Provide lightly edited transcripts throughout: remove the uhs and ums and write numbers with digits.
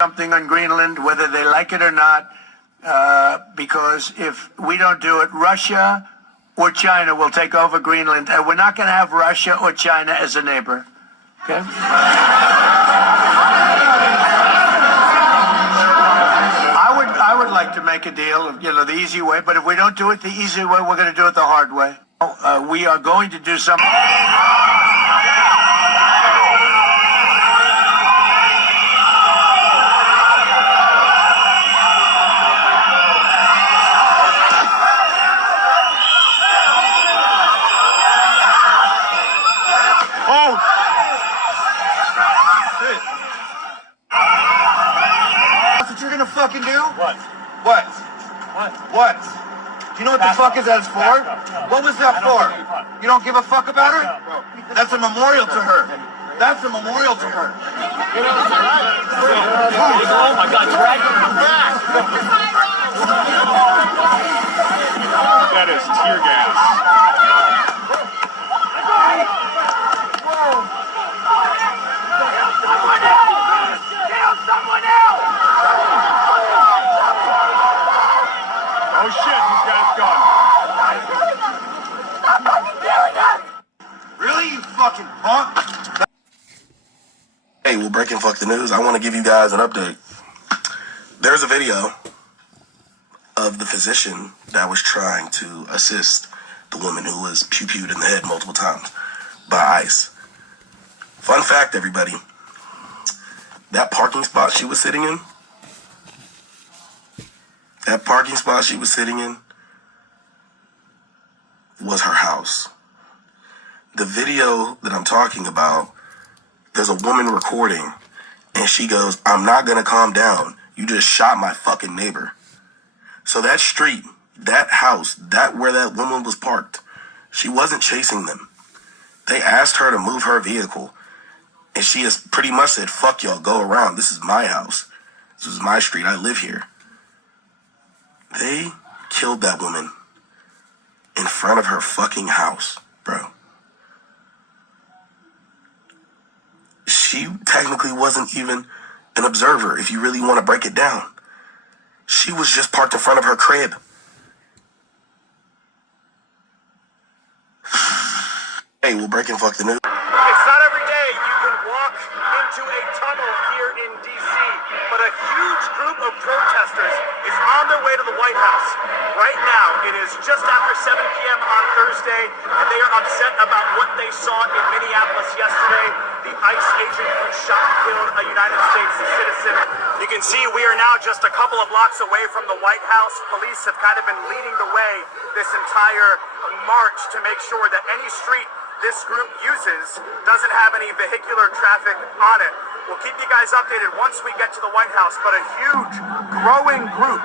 something on Greenland, whether they like it or not, because if we don't do it, Russia or China will take over Greenland, and we're not going to have Russia or China as a neighbor. Okay? I would like to make a deal, the easy way, but if we don't do it the easy way, we're going to do it the hard way. We are going to do something. What you're gonna fucking do? What? What? What? What? Do you know what the fuck is that for? What was that for? You don't give a fuck about her? That's a memorial to her. That's a memorial to her. Oh my God, drag him back. That is tear gas. Oh shit, these guys gone. Really, you fucking punk? Hey, well, breaking fuck the news. I want to give you guys an update. There's a video of the physician that was trying to assist the woman who was pew-pewed in the head multiple times by ICE. Fun fact, everybody. That parking spot she was sitting in, was her house. The video that I'm talking about, there's a woman recording, and she goes, "I'm not gonna calm down. You just shot my fucking neighbor." So that street, that house, where that woman was parked, she wasn't chasing them. They asked her to move her vehicle, and she has pretty much said, "Fuck y'all, go around. This is my house. This is my street. I live here." They killed that woman in front of her fucking house, bro. She technically wasn't even an observer, if you really want to break it down. She was just parked in front of her crib. Hey, we'll break and fuck the news. It's not every day you can walk into a tunnel here in D.C., but a huge group of protesters is on their way to the White House. Right now, it is just after 7 p.m. on Thursday, and they are upset about what they saw in Minneapolis yesterday. The ICE agent who shot and killed a United States citizen. You can see we are now just a couple of blocks away from the White House. Police have kind of been leading the way this entire march to make sure that any street this group uses doesn't have any vehicular traffic on it. We'll keep you guys updated once we get to the White House, but a huge, growing group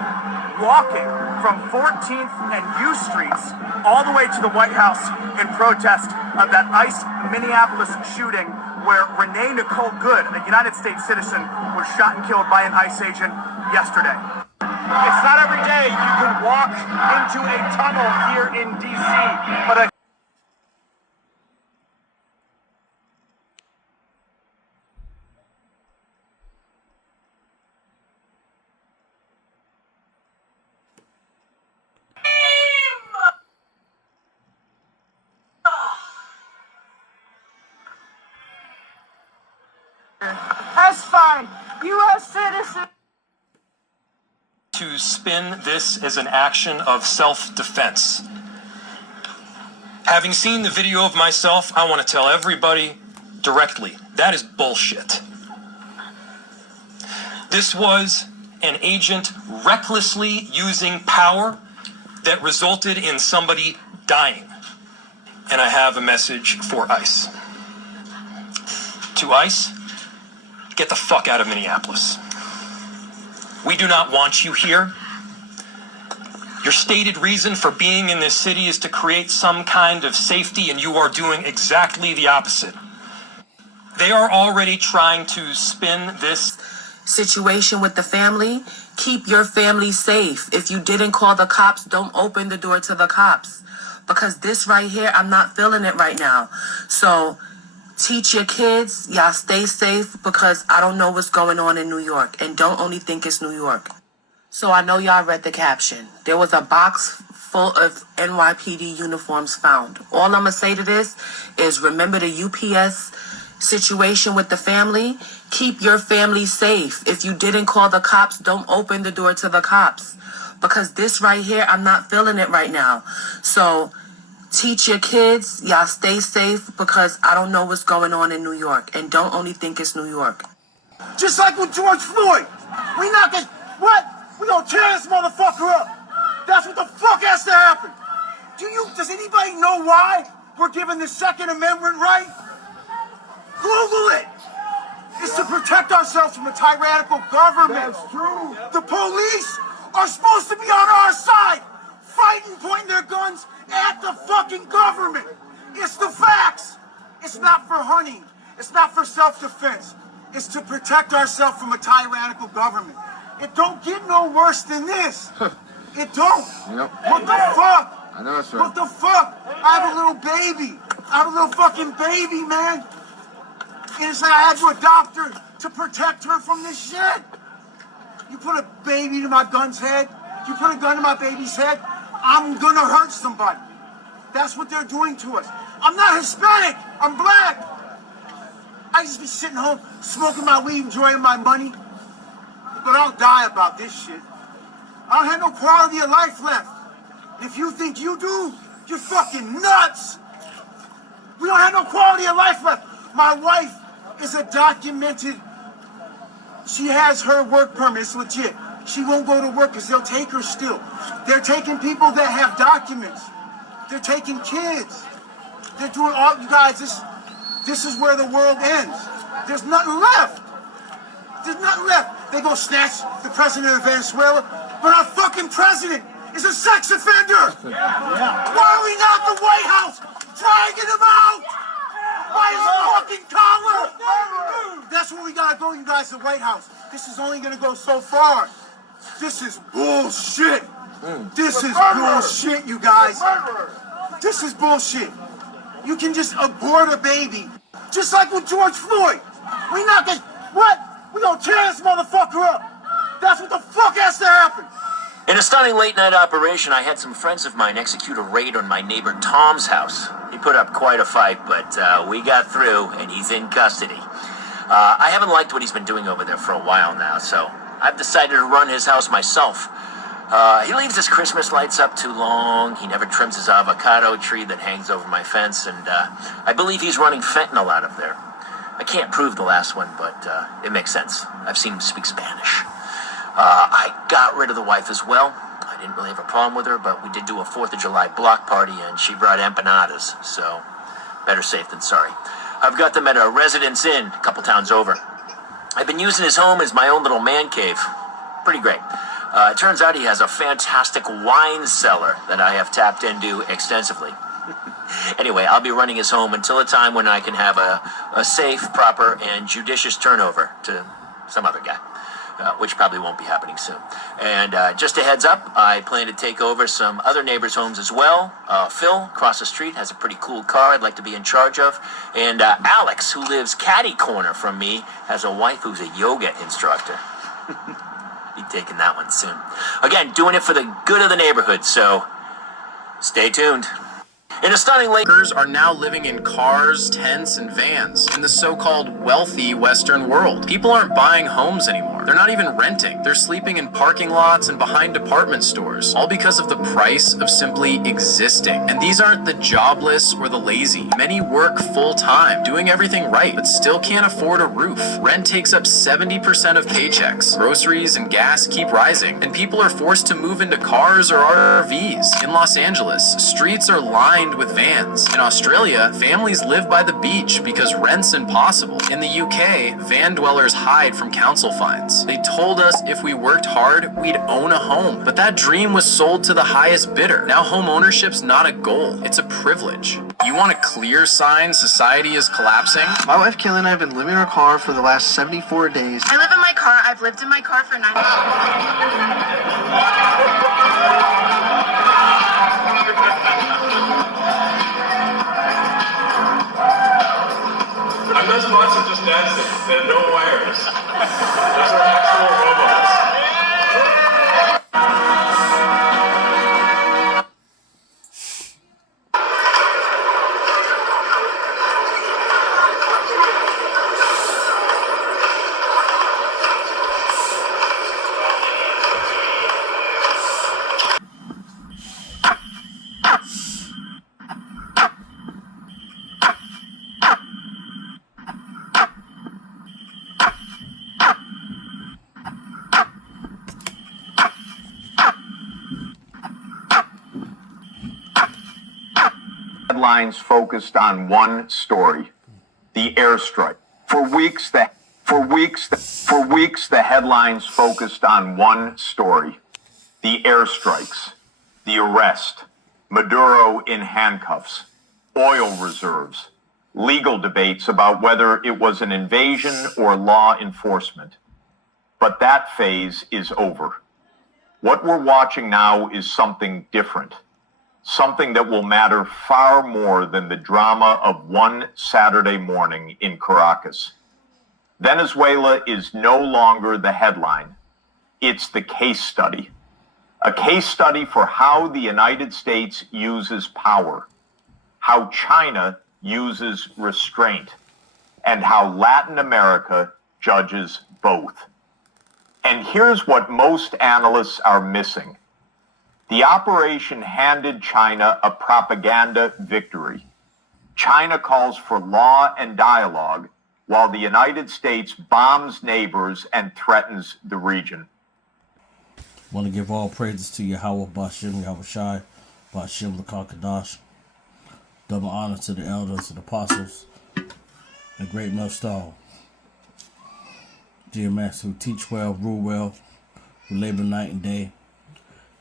walking from 14th and U Streets all the way to the White House in protest of that ICE Minneapolis shooting where Renee Nicole Good, a United States citizen, was shot and killed by an ICE agent yesterday. It's not every day you can walk into a tunnel here in D.C., but a That's fine. U.S. citizen. To spin this as an action of self-defense. Having seen the video of myself, I want to tell everybody directly, that is bullshit. This was an agent recklessly using power that resulted in somebody dying. And I have a message for ICE. To ICE, get the fuck out of Minneapolis. We do not want you here. Your stated reason for being in this city is to create some kind of safety, and you are doing exactly the opposite. They are already trying to spin this situation with the family. Keep your family safe. If you didn't call the cops, don't open the door to the cops. Because this right here, I'm not feeling it right now. So teach your kids, y'all stay safe because I don't know what's going on in New York. And don't only think it's New York. So I know y'all read the caption. There was a box full of NYPD uniforms found. All I'm going to say to this is remember the UPS situation with the family. Keep your family safe. If you didn't call the cops, don't open the door to the cops. Because this right here, I'm not feeling it right now. So teach your kids, y'all stay safe because I don't know what's going on in New York. And don't only think it's New York. Just like with George Floyd. We not gonna, what? We gonna tear this motherfucker up. That's what the fuck has to happen. Does anybody know why we're given the Second Amendment right? Google it. It's to protect ourselves from a tyrannical government. That's true. The police are supposed to be on our side, fighting, pointing their guns at the fucking government. It's the facts. It's not for hunting. It's not for self-defense. It's to protect ourselves from a tyrannical government. It don't get no worse than this. It don't. Yep. What the fuck? I know that's right. What the fuck? I have a little baby. I have a little fucking baby, man. And it's like I had to adopt her to protect her from this shit. You put a baby to my gun's head, you put a gun to my baby's head, I'm gonna hurt somebody. That's what they're doing to us. I'm not Hispanic, I'm black. I just be sitting home, smoking my weed, enjoying my money. But I'll die about this shit. I don't have no quality of life left. If you think you do, you're fucking nuts. We don't have no quality of life left. My wife is a documented, she has her work permit, it's legit. She won't go to work because they'll take her still. They're taking people that have documents. They're taking kids. They're doing all, you guys, this is where the world ends. There's nothing left. There's nothing left. They go snatch the president of Venezuela, but our fucking president is a sex offender. Why are we not at the White House dragging him out? By his fucking collar. That's where we gotta go, you guys, the White House. This is only gonna go so far. This is bullshit. This is bullshit, you guys. This is bullshit. You can just abort a baby. Just like with George Floyd. We not gonna, what? We gonna tear this motherfucker up. That's what the fuck has to happen. In a stunning late-night operation, I had some friends of mine execute a raid on my neighbor Tom's house. He put up quite a fight, but we got through, and he's in custody. I haven't liked what he's been doing over there for a while now, so I've decided to run his house myself. He leaves his Christmas lights up too long. He never trims his avocado tree that hangs over my fence, and I believe he's running fentanyl out of there. I can't prove the last one, but it makes sense. I've seen him speak Spanish. I got rid of the wife as well. I didn't really have a problem with her, but we did do a 4th of July block party, and she brought empanadas, so better safe than sorry. I've got them at a Residence Inn a couple towns over. I've been using his home as my own little man cave. Pretty great. It turns out he has a fantastic wine cellar that I have tapped into extensively. Anyway, I'll be running his home until a time when I can have a safe, proper, and judicious turnover to some other guy. Which probably won't be happening soon. And just a heads up, I plan to take over some other neighbors' homes as well. Phil, across the street, has a pretty cool car I'd like to be in charge of. And Alex, who lives catty corner from me, has a wife who's a yoga instructor. Be taking that one soon. Again, doing it for the good of the neighborhood, so stay tuned. In a stunning late... Are now living in cars, tents, and vans in the so-called wealthy Western world. People aren't buying homes anymore. They're not even renting. They're sleeping in parking lots and behind department stores, all because of the price of simply existing. And these aren't the jobless or the lazy. Many work full-time, doing everything right, but still can't afford a roof. Rent takes up 70% of paychecks. Groceries and gas keep rising, and people are forced to move into cars or RVs. In Los Angeles, streets are lined with vans. In Australia, families live by the beach because rent's impossible. In the UK, van dwellers hide from council fines. They told us if we worked hard, we'd own a home. But that dream was sold to the highest bidder. Now home ownership's not a goal, it's a privilege. You want a clear sign society is collapsing? My wife Kelly and I have been living in our car for the last 74 days. I live in my car. I've lived in my car for 9 months. those bots are just dancing. They're no wires. Those are actual robots. Headlines focused on one story: the airstrike. For weeks, the headlines focused on one story: the airstrikes, the arrest, Maduro in handcuffs, oil reserves, legal debates about whether it was an invasion or law enforcement. But that phase is over. What we're watching now is something different. Something that will matter far more than the drama of one Saturday morning in Caracas. Venezuela is no longer the headline. It's the case study. A case study for how the United States uses power, how China uses restraint, and how Latin America judges both. And here's what most analysts are missing. The operation handed China a propaganda victory. China calls for law and dialogue, while the United States bombs neighbors and threatens the region. I want to give all praises to Yahweh Bashim, Yahweh Shai, Bashim Lakakadash. Double honor to the elders and apostles, the great millstone. GMS who teach well, rule well, who labor night and day,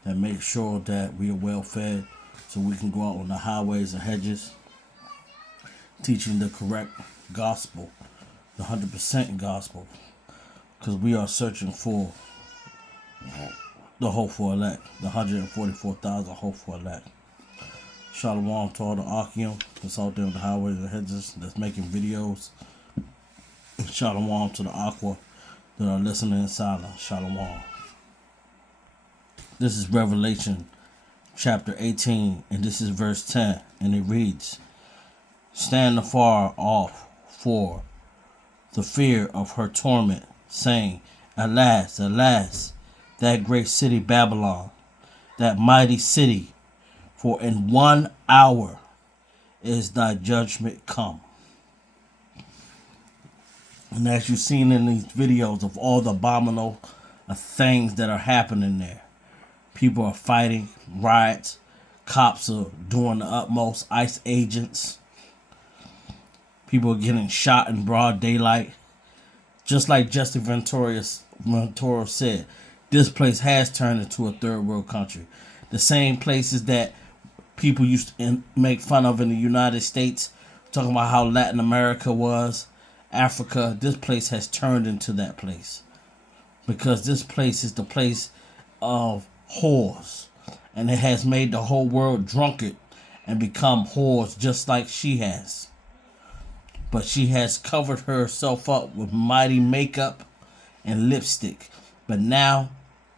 that make sure that we are well fed so we can go out on the highways and hedges, teaching the correct gospel, the 100% gospel, because we are searching for the hopeful elect, the 144,000 hopeful elect. Shalom to all the Akim that's out there on the highways and hedges that's making videos. Shalom to the Aqua that are listening in silence. Shalom. This is Revelation chapter 18, and this is verse 10, and it reads, "Stand afar off for the fear of her torment, saying, Alas, alas, that great city Babylon, that mighty city, for in 1 hour is thy judgment come." And as you've seen in these videos of all the abominable things that are happening there, people are fighting, riots, cops are doing the utmost, ICE agents, people are getting shot in broad daylight. Just like Justin Ventura said, this place has turned into a third world country. The same places that people used to make fun of in the United States, talking about how Latin America was, Africa, this place has turned into that place. Because this place is the place of whores. And it has made the whole world drunkard and become whores just like she has. But she has covered herself up with mighty makeup and lipstick. But now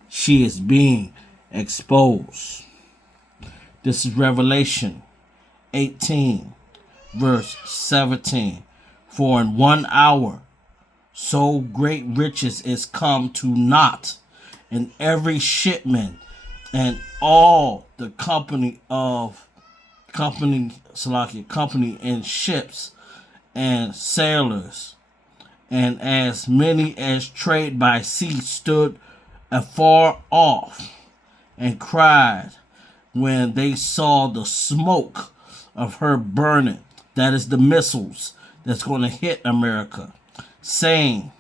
she is being exposed. This is Revelation 18, verse 17. "For in 1 hour so great riches is come to naught, and every shipment and all the company in ships and sailors, and as many as trade by sea stood afar off and cried when they saw the smoke of her burning," that is the missiles that's going to hit America, saying,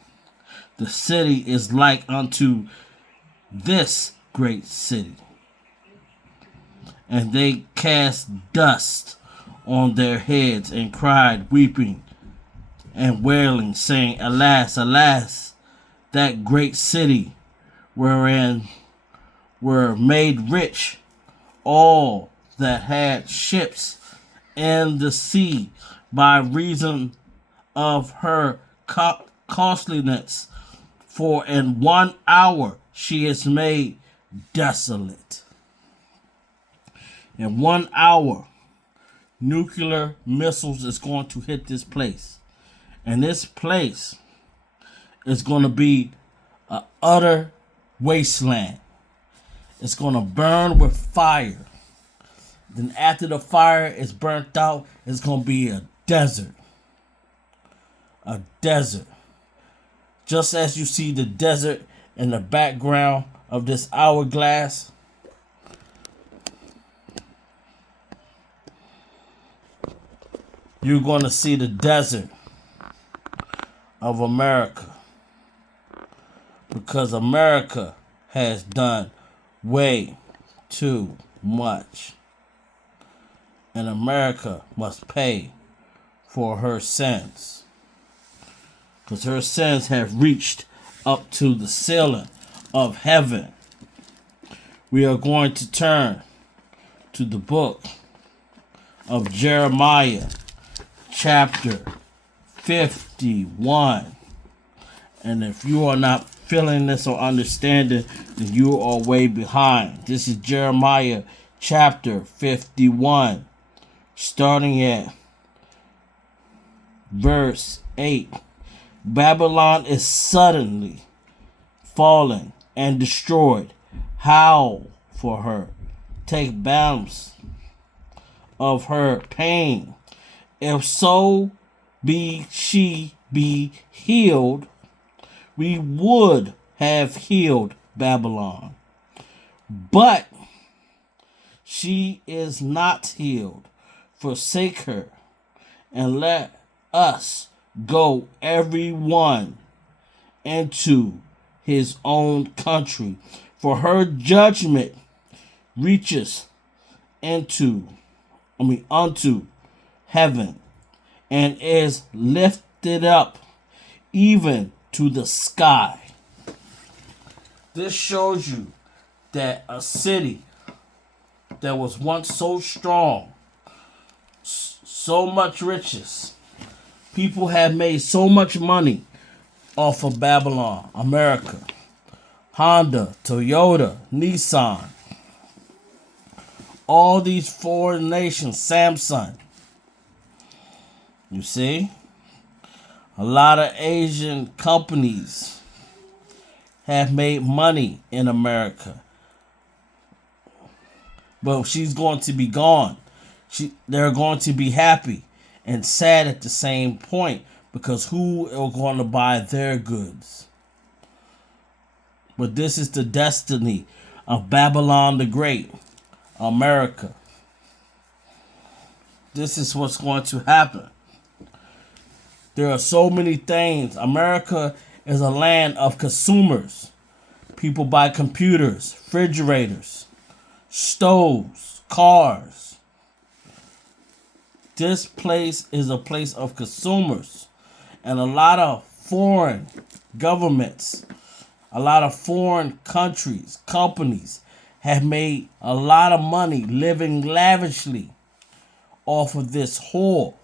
"The city is like unto this great city." And they cast dust on their heads and cried, weeping and wailing, saying, "Alas, alas, that great city wherein were made rich all that had ships in the sea by reason of her costliness, for in 1 hour she is made desolate. In 1 hour, nuclear missiles is going to hit this place. And this place is going to be an utter wasteland. It's going to burn with fire. Then after the fire is burnt out, it's going to be a desert. A desert. Just as you see the desert in the background of this hourglass, you're going to see the desert of America. Because America has done way too much. And America must pay for her sins. Because her sins have reached up to the ceiling of heaven. We are going to turn to the book of Jeremiah, chapter 51. And if you are not feeling this or understanding, then you are way behind. This is Jeremiah chapter 51, starting at verse 8. Babylon is suddenly fallen and destroyed. Howl for her. Take balance of her pain. If so be she be healed, we would have healed Babylon. But she is not healed. Forsake her, and let us go every one into his own country. For her judgment reaches unto heaven, and is lifted up even to the sky. This shows you that a city that was once so strong, so much riches, people have made so much money off of Babylon, America, Honda, Toyota, Nissan, all these foreign nations, Samsung. You see? A lot of Asian companies have made money in America. But she's going to be gone. They're going to be happy and sad at the same point, because who are going to buy their goods? But this is the destiny of Babylon the Great, America. This is what's going to happen. There are so many things. America is a land of consumers. People buy computers, refrigerators, stoves, cars. This place is a place of consumers. And a lot of foreign governments, a lot of foreign countries, companies have made a lot of money living lavishly off of this whore.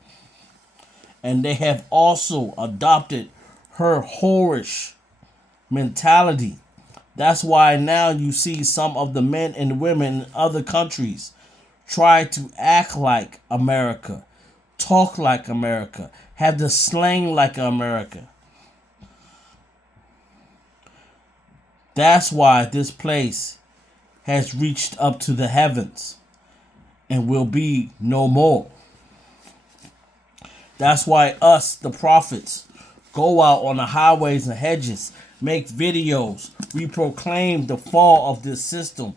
And they have also adopted her whorish mentality. That's why now you see some of the men and women in other countries try to act like America, talk like America, have the slang like America. That's why this place has reached up to the heavens and will be no more. That's why us, the prophets, go out on the highways and hedges, make videos. We proclaim the fall of this system.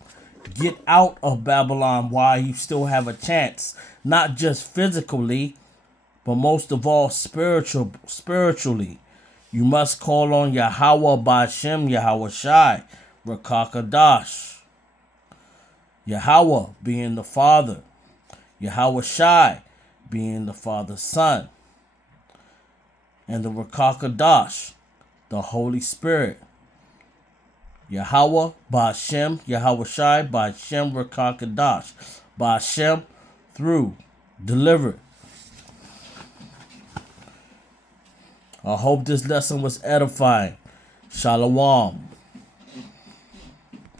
Get out of Babylon while you still have a chance. Not just physically, but most of all spiritually. You must call on Yahweh Ba'Shem Yahweh Shai, Rakakadash. Yahweh being the Father. Yahweh Shai being the Father's Son. And the Rakakadash, the Holy Spirit. Yahweh Ba'Shem Yahweh Shai Ba'Shem Rakakadash. Ba'Shem through, delivered. I hope this lesson was edifying. Shalom.